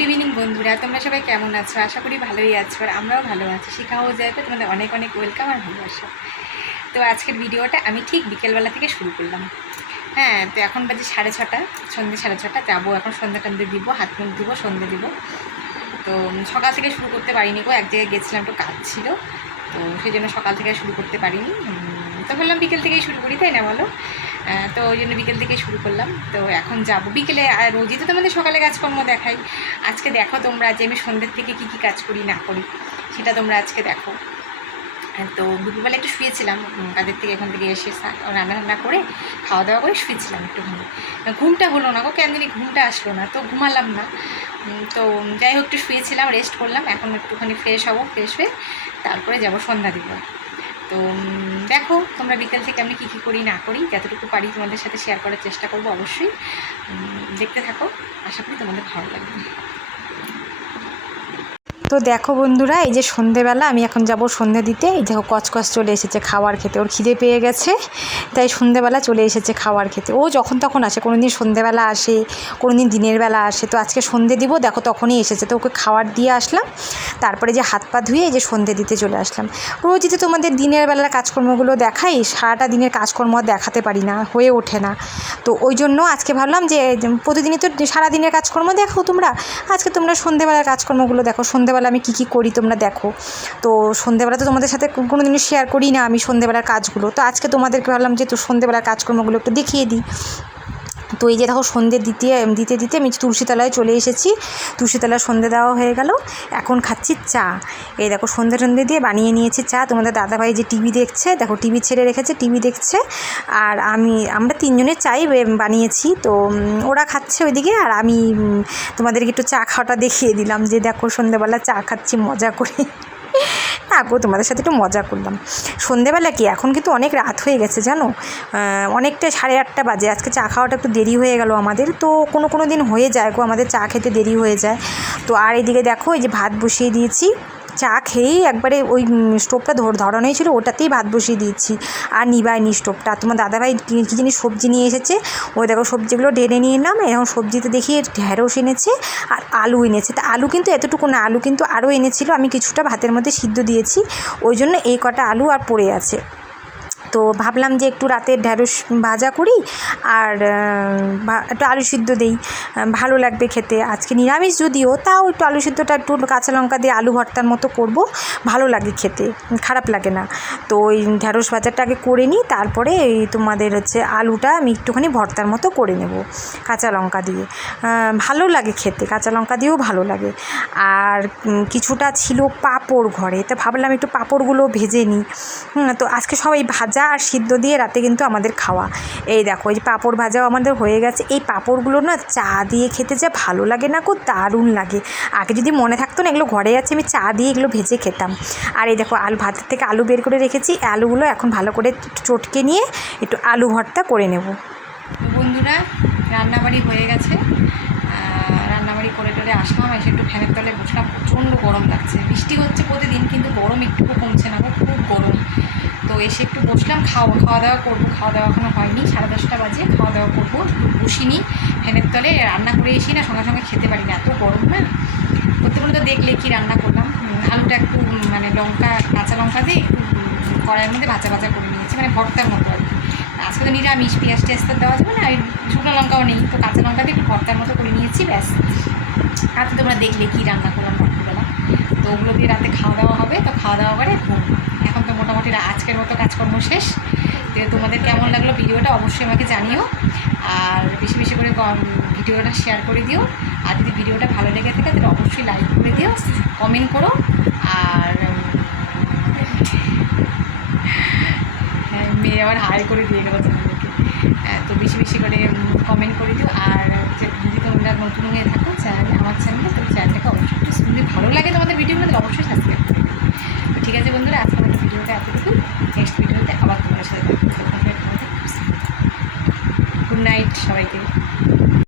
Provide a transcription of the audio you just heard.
Good evening বন্ধুরা, তোমরা সবাই কেমন আছো? আশা করি ভালোই আছো, আর আমরাও ভালো আছি। শিখাও যায় তোমাদের অনেক অনেক ওয়েলকাম আর ভালোবাসা। তো আজকের ভিডিওটা আমি ঠিক বিকেলবেলা থেকে শুরু করলাম। হ্যাঁ, তো এখন বাজে 6:30, সন্ধ্যে 6:30। যাবো এখন সন্ধ্যা টন্ধে দিব, হাত মুখ দিব, সন্ধ্যে দিব। তো সকাল থেকে শুরু করতে পারিনি গো, এক জায়গায় গেছিলাম, একটু কাজ ছিল, তো সেই জন্য সকাল থেকে শুরু করতে পারিনি। তো বললাম বিকেল থেকেই শুরু করি, তাই না বলো? তো ওই জন্য বিকেল থেকেই শুরু করলাম। তো এখন যাব বিকেলে। আর রোজই তো তোমাদের সকালে কাজকর্ম দেখাই, আজকে দেখো তোমরা যে আমি সন্ধ্যের থেকে কী কী কাজ করি না করি, সেটা তোমরা আজকে দেখো। তো দুপুরবেলা একটু শুয়েছিলাম, কাজের থেকে এখান থেকে এসে রান্না করে খাওয়া দাওয়া করে শুয়েছিলাম একটুখানি। ঘুমটা হলো না গো, কেন জানি ঘুমটা আসলো না, তো ঘুমালাম না। তো যাই হোক, একটু শুয়েছিলাম, রেস্ট করলাম। এখন একটুখানি ফ্রেশ হবো, ফ্রেশ হয়ে তারপরে যাব সন্ধ্যা দিব। তো দেখো তোমরা বিকেল থেকে আমি কী কী করি না করি, যতটুকু পারি তোমাদের সাথে শেয়ার করার চেষ্টা করবো। অবশ্যই দেখতে থাকো, আশা করি তোমাদের ভালো লাগবে। তো দেখো বন্ধুরা, এই যে সন্ধেবেলা আমি এখন যাব সন্ধে দিতে। এই দেখো কচকচ চলে এসেছে খাবার খেতে, ওর খিদে পেয়ে গেছে, তাই সন্ধেবেলা চলে এসেছে খাবার খেতে। ও যখন তখন আসে, কোনো দিন সন্ধেবেলা আসে, কোনো দিন দিনের বেলা আসে। তো আজকে সন্ধে দিব, দেখো তখনই এসেছে। তো ওকে খাবার দিয়ে আসলাম, তারপরে যে হাত পা ধুয়ে এই যে সন্ধে দিতে চলে আসলাম। রোজই তো তোমাদের দিনের বেলার কাজকর্মগুলো দেখাই, সারাটা দিনের কাজকর্ম দেখাতে পারি না, হয়ে ওঠে না। তো ওই জন্য আজকে ভাবলাম যে প্রতিদিনই তো সারাদিনের কাজকর্ম দেখো তোমরা, আজকে তোমরা সন্ধেবেলার কাজকর্মগুলো দেখো। সন্ধেবেলা আমি কী কী করি তোমরা দেখো। তো সন্ধেবেলা তো তোমাদের সাথে কোনো দিনও শেয়ার করি না আমি সন্ধেবেলার কাজগুলো, তো আজকে তোমাদেরকে ভাবলাম যে তো সন্ধেবেলার কাজকর্মগুলো একটু দেখিয়ে দিই। তো এই যে দেখো সন্ধে দিতে দিতে আমি তুলসীতলায় চলে এসেছি। তুলসীতলায় সন্ধে দেওয়া হয়ে গেল, এখন খাচ্ছি চা। এই দেখো সন্ধে টন্ধে দিয়ে বানিয়ে নিয়েছি চা। তোমাদের দাদাভাই যে টিভি দেখছে, দেখো টিভি ছেড়ে রেখেছে, টিভি দেখছে। আর আমরা তিনজনের চাই বানিয়েছি। তো ওরা খাচ্ছে ওইদিকে, আর আমি তোমাদেরকে একটু চা খাওয়াটা দেখিয়ে দিলাম, যে দেখো সন্ধেবেলা চা খাচ্ছি মজা করে। না গো, তোমাদের সাথে একটু মজা করলাম। সন্ধেবেলা কি, এখন কিন্তু অনেক রাত হয়ে গেছে জানো, অনেকটা 8:30 বাজে। আজকে চা খাওয়াটা একটু দেরি হয়ে গেল আমাদের। তো কোনো দিন হয়ে যায় গো, আমাদের চা খেতে দেরি হয়ে যায়। তো আর এদিকে দেখো এই যে ভাত বসিয়ে দিয়েছি। চা খেয়েই একবারে ওই স্টোভটা ধরানোই ছিল, ওটাতেই ভাত বসিয়ে দিয়েছি, আর নিবাইনি স্টোভটা। তোমার দাদাভাই কী জিনিস সবজি নিয়ে এসেছে, ওই দেখো সবজিগুলো ঢেলে নিয়ে এলাম। এখন সবজিতে দেখি ঢেঁড়স এনেছে আর আলু এনেছে। তা আলু কিন্তু এতটুকু না, আলু কিন্তু আরও এনেছিল, আমি কিছুটা ভাতের মধ্যে সিদ্ধ দিয়েছি, ওই জন্য এই কটা আলু আর পড়ে আছে। তো ভাবলাম যে একটু রাতের ঢ্যাঁড়স ভাজা করি, আর একটু আলু সিদ্ধ দেই, ভালো লাগবে খেতে। আজকে নিরামিষ যদিও, তাও একটু আলু সিদ্ধটা একটু কাঁচা লঙ্কা দিয়ে আলু ভর্তার মতো করব, ভালো লাগে খেতে, খারাপ লাগে না। তো ওই ঢ্যাঁড়স ভাজাটা আগে করে নিই, তারপরে এই তোমাদের হচ্ছে আলুটা আমি একটুখানি ভর্তার মতো করে নেব কাঁচা লঙ্কা দিয়ে। ভালো লাগে খেতে, কাঁচা লঙ্কা দিয়েও ভালো লাগে। আর কিছুটা ছিল পাঁপড় ঘরে, তো ভাবলাম একটু পাঁপড়গুলো ভেজে নিই। তো আজকে সবাই ভাজা আর সিদ্ধ দিয়ে রাতে কিন্তু আমাদের খাওয়া। এই দেখো এই যে পাঁপড় ভাজাও আমাদের হয়ে গেছে। এই পাঁপড়গুলো না চা দিয়ে খেতে যা ভালো লাগে না, খুব দারুণ লাগে। আগে যদি মনে থাকতো না এগুলো ঘরে আছে, আমি চা দিয়ে এগুলো ভেজে খেতাম। আর এই দেখো ভাতের থেকে আলু বের করে রেখেছি, আলুগুলো এখন ভালো করে চটকে নিয়ে একটু আলু ভর্তা করে নেব। বন্ধুরা, রান্নাবাড়ি হয়ে গেছে, রান্নাবাড়ি করে আসলাম, এসে একটু ফ্যানের তলায় বসলাম। প্রচণ্ড গরম লাগছে, বৃষ্টি হচ্ছে প্রতিদিন, কিন্তু গরম একটুকু কমছে না, খুব গরম। তো এসে একটু বসলাম, খাওয়া দাওয়া করবো। খাওয়া দাওয়া এখনো হয়নি, 10:30 বাজে, খাওয়া দাওয়া করবো। বসিনি ফ্যানের তলে, রান্না করে এসি না, সঙ্গে সঙ্গে খেতে পারি না, এত গরম না। প্রত্যেকগুলো তো দেখলে কি রান্না করলাম। আলুটা একটু মানে কাঁচা লঙ্কা দিয়ে একটু কড়াইয়ের মধ্যে ভাজা করে নিয়েছি, মানে ভর্তার মতো আর কি। আজকে তো নিরামিষ, পেঁয়াজ টেয়াজ তো দেওয়া যাবে না, আর শুকনো লঙ্কাও নেই, তো কাঁচা লঙ্কা দিয়ে একটু ভর্তার মতো করে নিয়েছি, ব্যাস। আর তো তোমরা দেখলে কী রান্না করলাম রাত্রিবেলা। তো ওগুলো দিয়ে রাতে খাওয়া দাওয়া হবে, তো খাওয়া দাওয়া করে ঘুম। এখন তো মোটামুটি আজকের মতো কাজকর্ম শেষ। তো তোমাদের কেমন লাগলো ভিডিওটা অবশ্যই আমাকে জানিও, আর বেশি বেশি করে ভিডিওটা শেয়ার করে দিও। আর যদি ভিডিওটা ভালো লেগে থাকে তাহলে অবশ্যই লাইক করে দিও, কমেন্ট করো। আর মেয়ে আবার হাই করে দিয়ে গেলো তোমাদেরকে। তো বেশি বেশি করে কমেন্ট করে দিও। আর যদি তোমরা নতুন হয়ে থাকো আমার চ্যানেলে, তো চ্যানেলটাকে অবশ্যই